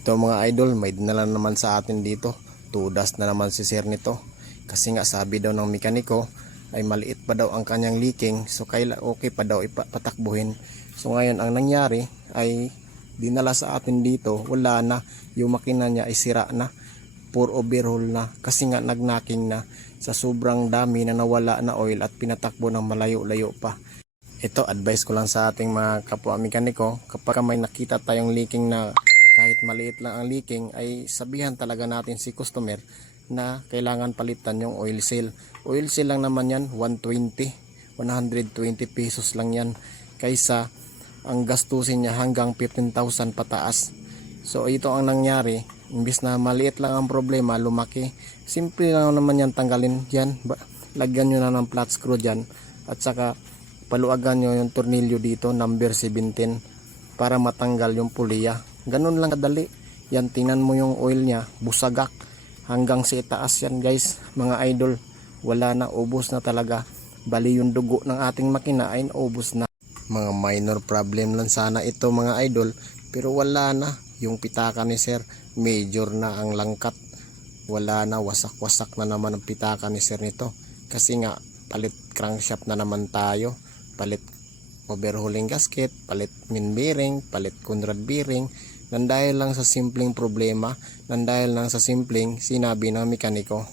Ito mga idol, may dinala naman sa atin dito. Tudas na naman si sir nito. Kasi nga sabi daw ng mekaniko ay maliit pa daw ang kanyang leaking. So okay pa daw ipatakbuhin. So ngayon ang nangyari ay dinala sa atin dito. Wala na. Yung makina niya ay sira na. Poor overhaul na. Kasi nga nagnacking na. Sa sobrang dami na nawala na oil at pinatakbo ng malayo-layo pa. Ito advice ko lang sa ating mga kapwa mekaniko. Kapag may nakita tayong leaking na kahit maliit lang ang leaking ay sabihan talaga natin si customer na kailangan palitan yung oil seal. Oil seal lang naman yan 120 pesos lang yan kaysa ang gastusin niya hanggang 15,000 pataas. So ito ang nangyari, imbis na maliit lang ang problema, lumaki. Simple lang naman yan, tanggalin yan, lagyan nyo na ng flat screw dyan at saka paluagan nyo yung tornilyo dito number 17 para matanggal yung puliya. Ganun lang kadali. Yan, tingnan mo yung oil niya, busagak hanggang sa itaas yan guys, mga idol. Wala na, ubos na talaga. Bali yung dugo ng ating makina ay ubos na. Mga minor problem lang sana ito mga idol, pero wala na. Yung pitaka ni sir, major na ang langkat. Wala na, wasak-wasak na naman ang pitaka ni sir nito. Kasi nga, palit crankshaft na naman tayo. Palit overhauling gasket, palit main bearing, palit Conrad bearing, nang dahil lang sa simpleng problema, nang dahil lang sa simpleng sinabi ng mekaniko.